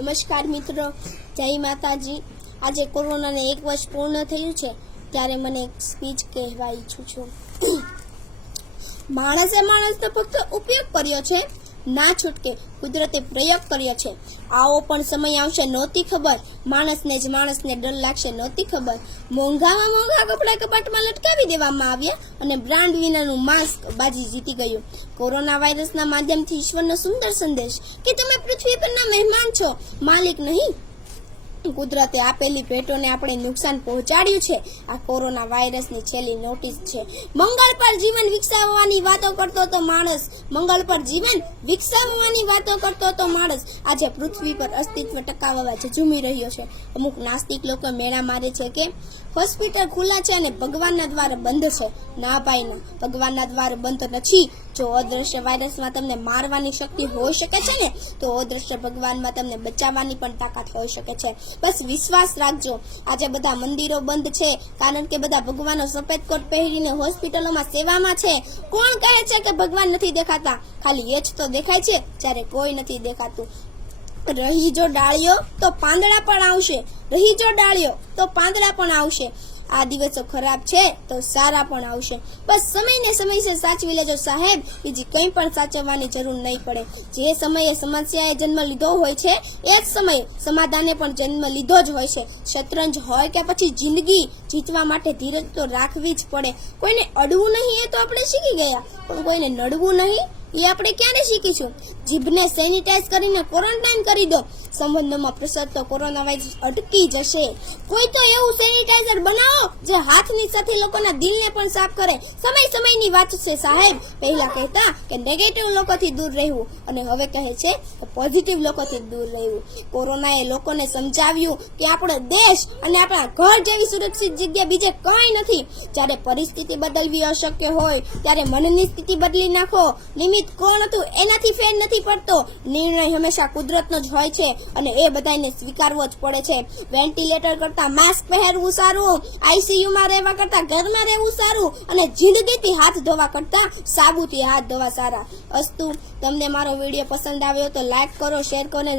નમસ્કાર મિત્રો, જય માતાજી। આજે કોરોનાને 1 વર્ષ પૂર્ણ થયું છે ત્યારે મને એક સ્પીચ કહેવા ઈચ્છું છું। માણસે માણસનો ફક્ત ઉપયોગ કર્યો છે, ના છૂટકે કુદરતે પ્રયોગ કર્યો છે। આવો પણ સમય આવશે નહોતી ખબર, માણસને જ માણસને ડર લાગશે નહોતી ખબર। મોંઘામાં મોંઘા કપડા કપાટમાં લટકાવી દેવામાં આવ્યા અને બ્રાન્ડ વિનાનું માસ્ક બાજી જીતી ગયું। કોરોના વાયરસના માધ્યમથી ઈશ્વરનો સુંદર સંદેશ કે તમે પૃથ્વી પરના મહેમાન છો, માલિક નહીં। કુદરતે આપેલી ભેટોને આપણે નુકસાન પહોંચાડ્યું છે। આ કોરોના વાયરસની છેલ્લી નોટિસ છે। મંગળ પર જીવન વિકસાવવાની વાતો કરતો હતો માણસ, મંગળ પર જીવન વિકસાવવાની વાતો કરતો હતો માણસ, આજે પૃથ્વી પર અસ્તિત્વ ટકાવવા ઝઝૂમી રહ્યો છે। અમુક નાસ્તિક લોકો મેળા મારે છે કે હોસ્પિટલ ખુલ્લા છે અને ભગવાનના દ્વાર બંધ છે। ના ભાઈ ના, ભગવાનના દ્વાર બંધ નથી। જો અદ્રશ્ય વાયરસમાં તમને મારવાની શક્તિ હોઈ શકે છે ને, તો અદ્રશ્ય ભગવાનમાં તમને બચાવવાની પણ તાકાત હોઈ શકે છે। બસ વિશ્વાસ રાખજો। આજે બધા મંદિરો બંધ છે કારણ કે બધા ભગવાનો સફેદ કોટ પહેરીને હોસ્પિટલોમાં સેવામાં છે। કોણ કહે છે કે ભગવાન નથી દેખાતા? ખાલી એ જ તો દેખાય છે જ્યારે કોઈ નથી દેખાતું। રહી જો ડાળીઓ તો પાંદડા પણ આવશે, રહી જો ડાળીઓ તો પાંદડા પણ આવશે। આ દિવસો ખરાબ છે તો સારા પણ આવશે। બસ સમયને સમયસર સાચવી લેજો સાહેબ, બીજી કંઈ પણ સાચવવાની જરૂર નહીં પડે। જે સમયે સમસ્યાએ જન્મ લીધો હોય છે એ જ સમયે સમાધાને પણ જન્મ લીધો જ હોય છે। શતરંજ હોય કે પછી જિંદગી, જીતવા માટે ધીરજ તો રાખવી જ પડે। કોઈને અડવું નહીં એ તો આપણે શીખી ગયા, પણ કોઈને નડવું નહીં એ આપણે ક્યારે શીખીશું? જીભને સેનિટાઈઝ કરીને ક્વોરન્ટાઇન કરી દો, સંબંધોમાં પ્રસરતો કોરોના વાયરસ અટકી જશે। કોઈ તો એવું સેનિટાઈઝર બનાવો જે હાથની સાથે લોકોના દિલને પણ સાફ કરે। સમયની વાત છે સાહેબ। પહેલા કહેતા કે નેગેટિવ લોકોથી દૂર રહેવું અને હવે કહે છે કે પોઝિટિવ લોકોથી દૂર રહેવું। કોરોનાએ લોકોને સમજાવ્યું કે આપણો દેશ અને આપણા ઘર જેવી સુરક્ષિત જગ્યા બીજે કંઈ નથી। જ્યારે પરિસ્થિતિ બદલવી અશક્ય હોય ત્યારે મનની સ્થિતિ બદલી નાખો। નિમિત્ત કોણ હતું એનાથી ફેર નથી પડતો, નિર્ણય હંમેશા કુદરતનો જ હોય છે અને એ બધાને સ્વીકારવો જ પડે છે। વેન્ટિલેટર કરતા માસ્ક પહેરવું સારું, આઈસીયુમાં રહેવા કરતા ઘરમાં રહેવું સારું અને જિંદગીથી હાથ ધોવા કરતા સાબુથી હાથ ધોવા સારા। અસ્તુ, તમને મારો વિડીયો પસંદ આવ્યો તો લાઈક કરો, શેર કરો અને